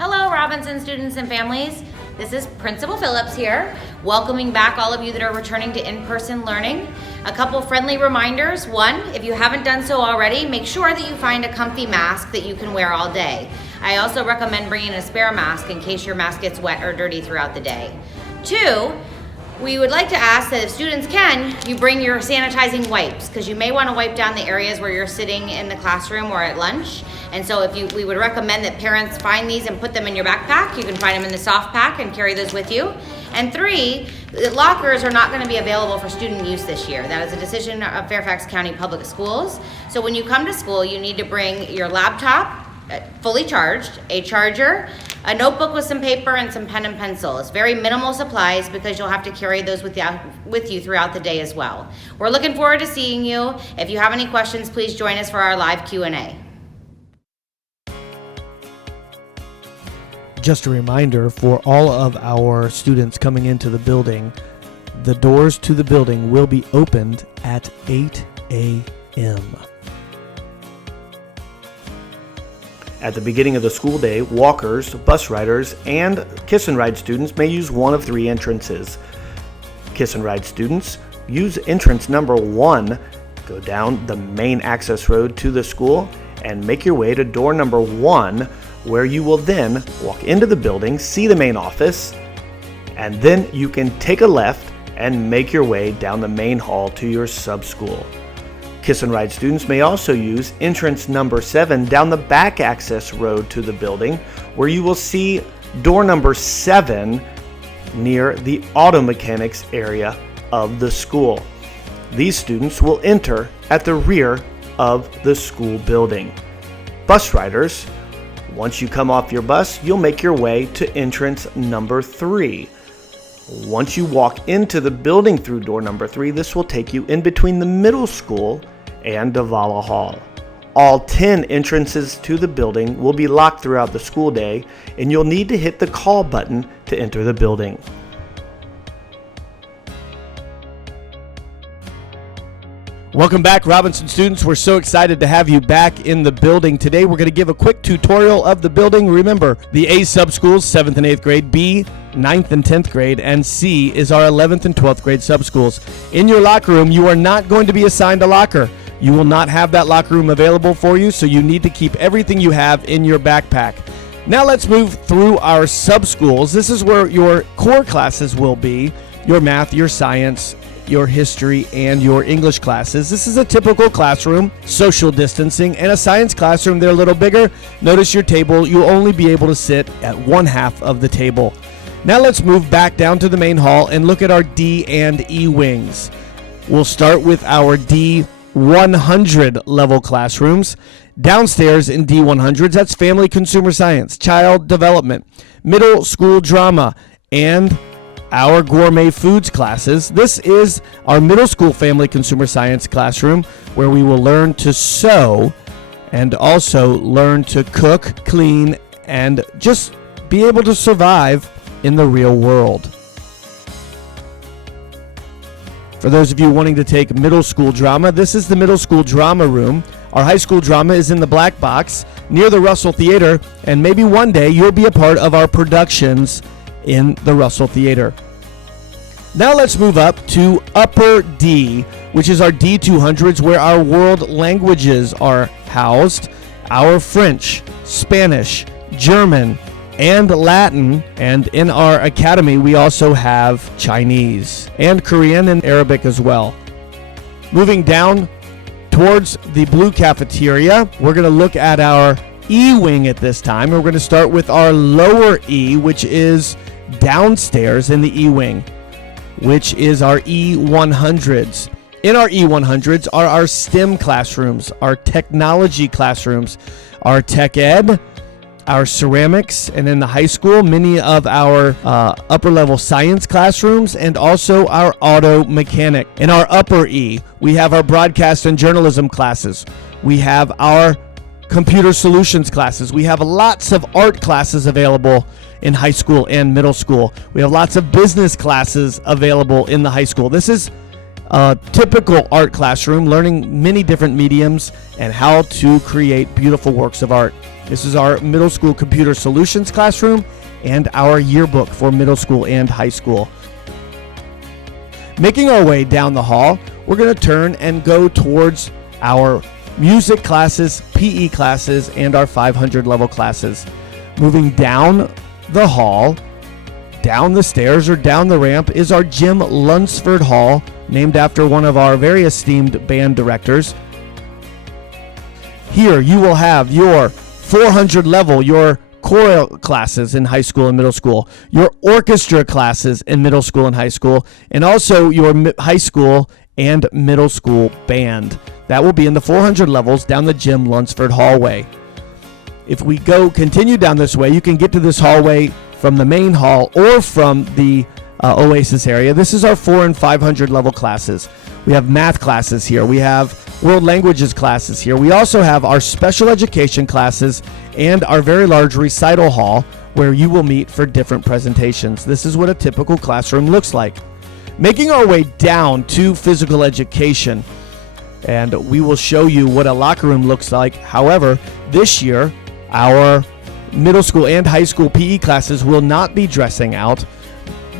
Hello, Robinson students and families. This is Principal Phillips here, welcoming back all of you that are returning to in-person learning. A couple friendly reminders. One, if you haven't done so already, make sure that you find a comfy mask that you can wear all day. I also recommend bringing a spare mask in case your mask gets wet or dirty throughout the day. Two, we would like to ask that if students can, you bring your sanitizing wipes, because you may want to wipe down the areas where you're sitting in the classroom or at lunch. And so we would recommend that parents find these and put them in your backpack. You can find them in the soft pack and carry those with you. And three, the lockers are not going to be available for student use this year. That is a decision of Fairfax County Public Schools. So when you come to school, you need to bring your laptop, fully charged, a charger, a notebook with some paper, and some pen and pencils. Very minimal supplies because you'll have to carry those with you throughout the day as well. We're looking forward to seeing you. If you have any questions, please join us for our live Q&A. Just a reminder for all of our students coming into the building, the doors to the building will be opened at 8 a.m. At the beginning of the school day, walkers, bus riders, and Kiss and Ride students may use one of three entrances. Kiss and Ride students use entrance number 1, go down the main access road to the school, and make your way to door number 1, where you will then walk into the building, see the main office, and then you can take a left and make your way down the main hall to your sub-school. Kiss and Ride students may also use entrance number 7 down the back access road to the building, where you will see door number 7 near the auto mechanics area of the school. These students will enter at the rear of the school building. Bus riders, once you come off your bus, you'll make your way to entrance number 3. Once you walk into the building through door number 3, this will take you in between the middle school and Davala Hall. All 10 entrances to the building will be locked throughout the school day, and you'll need to hit the call button to enter the building. Welcome back, Robinson students. We're so excited to have you back in the building. Today we're going to give a quick tutorial of the building. Remember, the A sub-schools, 7th and 8th grade, B, 9th and 10th grade, and C is our 11th and 12th grade sub-schools. In your locker room, you are not going to be assigned a locker. You will not have that locker room available for you, so you need to keep everything you have in your backpack. Now let's move through our sub-schools. This is where your core classes will be, your math, your science, your history, and your English classes. This is a typical classroom, social distancing, and a science classroom. They're a little bigger. Notice your table, you'll only be able to sit at one half of the table. Now let's move back down to the main hall and look at our D and E wings. We'll start with our D100 level classrooms. Downstairs in D100s, that's family consumer science, child development, middle school drama, and our gourmet foods classes. This is our middle school family consumer science classroom, where we will learn to sew and also learn to cook, clean, and just be able to survive in the real world. For those of you wanting to take middle school drama, this is the middle school drama room. Our high school drama is in the black box near the Russell Theater, and maybe one day you'll be a part of our productions in the Russell Theater. Now let's move up to Upper D, which is our D200s, where our world languages are housed. Our French, Spanish, German, and Latin. And in our academy, we also have Chinese and Korean and Arabic as well. Moving down towards the blue cafeteria, we're going to look at our E-wing at this time. We're going to start with our lower E, which is downstairs in the E-wing, which is our E100s. In our E100s are our STEM classrooms, our technology classrooms, our tech ed, our ceramics, and in the high school, many of our upper level science classrooms, and also our auto mechanic. In our upper E, we have our broadcast and journalism classes. We have our computer solutions classes. We have lots of art classes available in high school and middle school. We have lots of business classes available in the high school. This is a typical art classroom, learning many different mediums and how to create beautiful works of art. This is our middle school computer solutions classroom and our yearbook for middle school and high school. Making our way down the hall, we're going to turn and go towards our music classes, PE classes, and our 500 level classes. Moving down the hall, down the stairs or down the ramp is our Jim Lunsford Hall, named after one of our very esteemed band directors. Here you will have your 400 level, your choral classes in high school and middle school, your orchestra classes in middle school and high school, and also your high school and middle school band. That will be in the 400 levels down the Jim Lunsford hallway. If we continue down this way, you can get to this hallway from the main hall or from the Oasis area. This is our 400 and 500 level classes. We have math classes here. We have world languages classes here. We also have our special education classes and our very large recital hall where you will meet for different presentations. This is what a typical classroom looks like. Making our way down to physical education, and we will show you what a locker room looks like. However, this year, our middle school and high school PE classes will not be dressing out.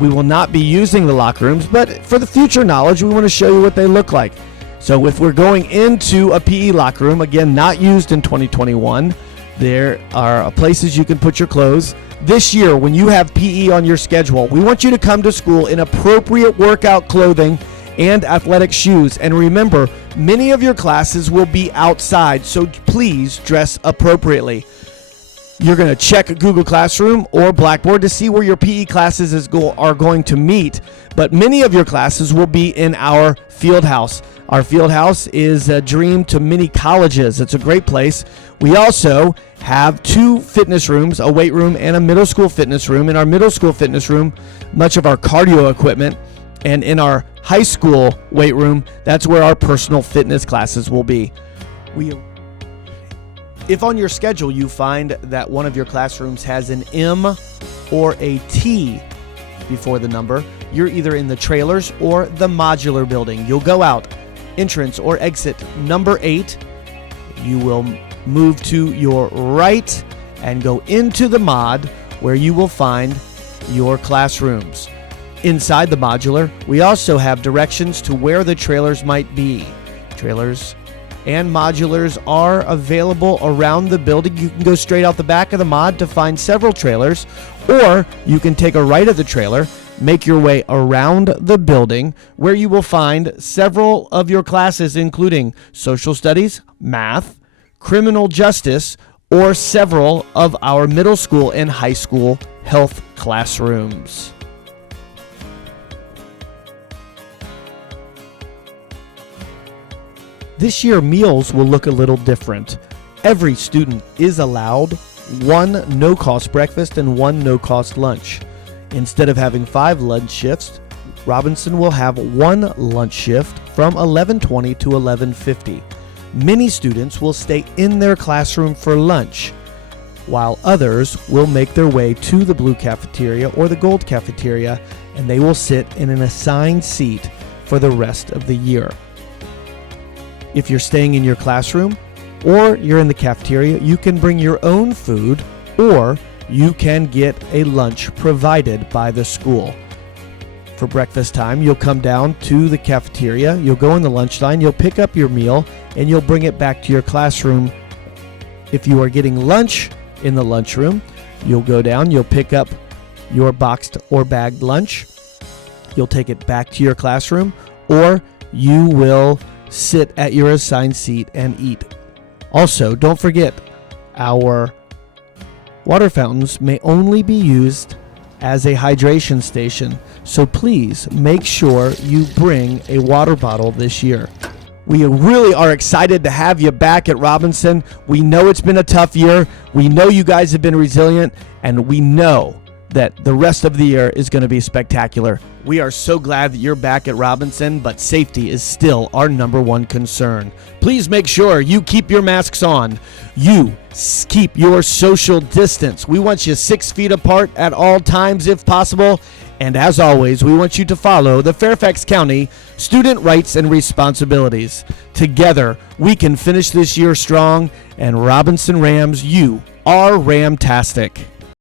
We will not be using the locker rooms, but for the future knowledge, we want to show you what they look like. So if we're going into a PE locker room, again, not used in 2021, there are places you can put your clothes. This year, when you have PE on your schedule, we want you to come to school in appropriate workout clothing and athletic shoes. And remember, many of your classes will be outside, so please dress appropriately. You're going to check Google Classroom or Blackboard to see where your PE classes are going to meet, but many of your classes will be in our field house. Our field house is a dream to many colleges. It's a great place. We also have 2 fitness rooms, a weight room and a middle school fitness room. In our middle school fitness room, much of our cardio equipment, and in our high school weight room, that's where our personal fitness classes will be. If on your schedule you find that one of your classrooms has an M or a T before the number, you're either in the trailers or the modular building. You'll go out entrance or exit number 8. You will move to your right and go into the mod where you will find your classrooms. Inside the modular, we also have directions to where the trailers might be. Trailers and modulars are available around the building. You can go straight out the back of the mod to find several trailers, or you can take a right at the trailer, make your way around the building where you will find several of your classes, including social studies, math, criminal justice, or several of our middle school and high school health classrooms. This year, meals will look a little different. Every student is allowed 1 no-cost breakfast and 1 no-cost lunch. Instead of having 5 lunch shifts, Robinson will have 1 lunch shift from 11:20 to 11:50. Many students will stay in their classroom for lunch, while others will make their way to the blue cafeteria or the gold cafeteria, and they will sit in an assigned seat for the rest of the year. If you're staying in your classroom or you're in the cafeteria, you can bring your own food or you can get a lunch provided by the school. For breakfast time, you'll come down to the cafeteria, you'll go in the lunch line, you'll pick up your meal, and you'll bring it back to your classroom. If you are getting lunch in the lunchroom, you'll go down, you'll pick up your boxed or bagged lunch, you'll take it back to your classroom, or you will sit at your assigned seat and eat. Also, don't forget, our water fountains may only be used as a hydration station, so please make sure you bring a water bottle this year. We really are excited to have you back at Robinson. We know it's been a tough year. We know you guys have been resilient, and we know that the rest of the year is going to be spectacular. We are so glad that you're back at Robinson, but safety is still our number 1 concern. Please make sure you keep your masks on. You keep your social distance. We want you 6 feet apart at all times if possible, And as always, we want you to follow the Fairfax County student rights and responsibilities. Together, we can finish this year strong, and Robinson Rams, you are Ramtastic.